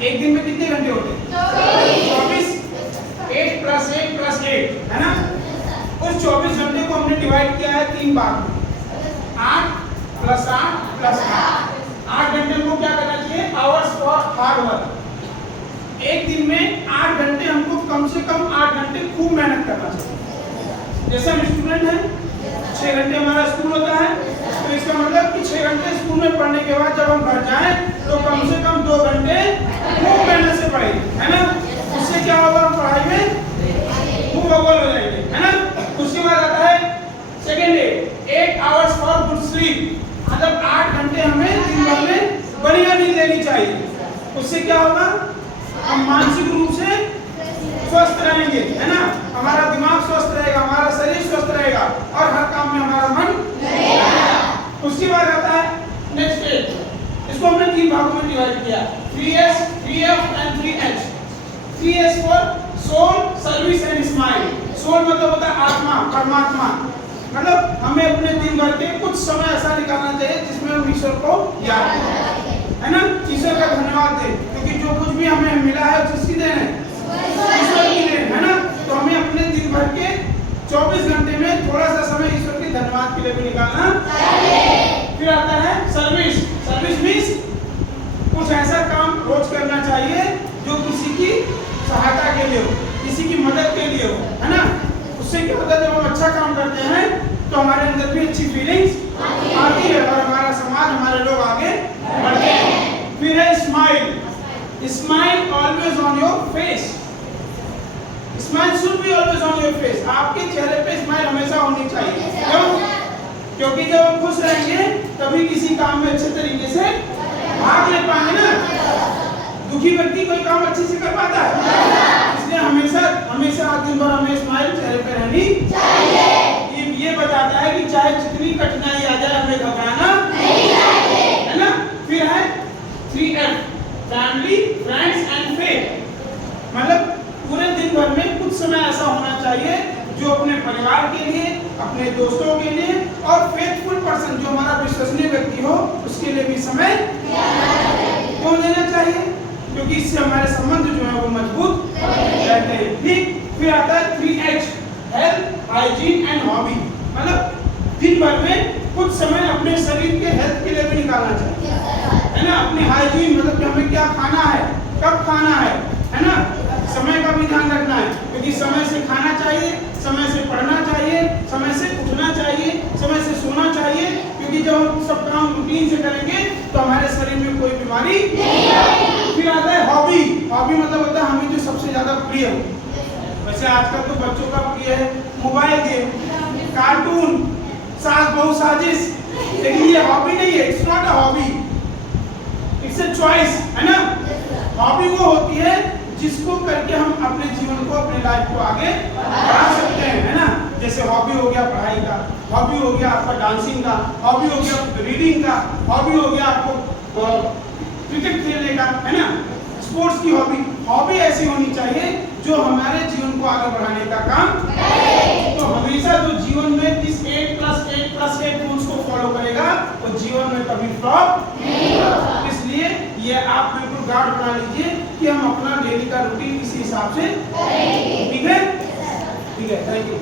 एक दिन में कितने घंटे होते हैं? 24। 8 + 1 + 8 है ना। उस 24 घंटे को हमने डिवाइड किया है 3 भाग में। 8 + 8 + 8। 8 घंटे को क्या करना चाहिए? Hours for hard work. एक दिन में 8 घंटे हमको कम से कम 8 घंटे खूब मेहनत करना चाहिए। जैसे हम स्टूडेंट हैं, 6 घंटे हमारा स्कूल होता है, तो इसका मतलब कि 6 घंटे स्कूल में पढ़ने के बाद जब हम घर जाएं तो कम से कम 2 घंटे खूब मेहनत से पढ़ेंगे, है ना। उससे क्या होगा? हम पढ़ाई में खूब अव्वल हो जाएंगे, है ना। उसके बाद आता है second 8 hours for good sleep. मतलब 8 घंटे हमें दिन भर में बढ़िया नींद लेनी चाहिए। उससे क्या होगा? हम मानसिक रूप से स्वस्थ रहेंगे, है ना। हमारा दिमाग स्वस्थ रहेगा, हमारा शरीर स्वस्थ रहेगा और हर काम में हमारा मन लगेगा। उसके बाद आता है नेक्स्ट स्टेज। इसको हमने 3 भागों में डिवाइड किया, 3S, 3F and 3H। 3S for soul, service and smile. Soul मतलब होता है आत्मा, परमात्मा। मतलब हमें अपने दिन भर के कुछ समय ऐसा निकालना चाहिए जिसमें हम ईश्वर को याद करें, है ना। ईश्वर का धन्यवाद दें, क्योंकि जो कुछ भी हमें मिला है किसकी देन है? ईश्वर की देन, है ना। तो हमें अपने दिन भर के 24 घंटे में थोड़ा सा समय ईश्वर के धन्यवाद के लिए भी निकालना चाहिए। फिर आता है सर्विस। सर्विस मीन्स कुछ ऐसा काम रोज करना चाहिए जो किसी की सहायता के लिए हो, किसी की मदद के लिए हो, है ना। उससे क्या होता है? जब हम अच्छा काम करते हैं तो हमारे अंदर भी अच्छी फीलिंग्स आती है और हमारा समाज, हमारे लोग आगे बढ़ते हैं। फिर है smile. Smile always on your face. Smile should be always on your face. आपके चेहरे पे स्माइल हमेशा होनी चाहिए। क्यों? क्योंकि जब हम खुश रहेंगे तभी किसी काम में अच्छे तरीके से भाग ले पाएंगे ना। दुखी व्यक्ति कोई काम अच्छे से कर पाता है? इसलिए हमेशा हमेशा दिन भर हमें स्माइल चेहरे पे रहनी चाहिए। ये बताता है कि चाहे जितनी कठिनाई आ जाए हमें घबराना नहीं चाहिए, है ना। फिर है 3F, family, friends and faith. मतलब पूरे दिन भर में कुछ समय ऐसा होना चाहिए जो अपने परिवार के लिए, अपने दोस्तों के लिए और फेथफुल पर्सन, जो हमारा विश्वसनीय व्यक्ति हो, उसके लिए भी समय क्यों देना चाहिए? क्योंकि इससे हमारे संबंध जो है वो मजबूत रहते हैं। ठीक। फिर आता है 3H, health, hygiene and hobby. मतलब दिन भर में कुछ समय अपने शरीर के हेल्थ के लिए भी निकालना चाहिए, है ना। अपनी हाइजीन मतलब कि हमें क्या खाना है, कब खाना है ना। समय का भी ध्यान रखना है, क्योंकि समय से खाना चाहिए, समय से पढ़ना चाहिए, समय से उठना चाहिए, समय से सोना चाहिए। क्योंकि जब हम सब काम रूटीन से करेंगे तो हमारे शरीर में कोई बीमारी नहीं आएगी। फिर आता है हॉबी। हॉबी मतलब होता है हमें जो सबसे ज्यादा प्रिय हो। वैसे आजकल तो बच्चों का प्रिय है मोबाइल गेम, कार्टून, सास बहू साजिश, लेकिन ये हॉबी नहीं है। It's not a hobby, it's a choice, है ना। हॉबी वो होती है जिसको करके हम अपने जीवन को, अपने लाइफ को आगे बढ़ा सकते हैं, है ना। जैसे हॉबी हो गया पढ़ाई का, हॉबी हो गया आपका डांसिंग का, हॉबी हो गया रीडिंग का, हॉबी हो गया आपको क्रिकेट खेलने का, है ना। स्पोर्ट्स की हॉबी। हॉबी ऐसी होनी चाहिए जो हमारे जीवन को आगे बढ़ाने का काम करे। तो हमेशा जो जीवन में इस 8 + 8 + 8 रूल्स को फॉलो करेगा वो जीवन में कभी फ्लॉप नहीं होगा। इसलिए ये आप बिल्कुल गार्ड बना लीजिए कि हम अपना डेली का रूटीन इसी हिसाब से करेंगे। ठीक है? ठीक है, थैंक यू।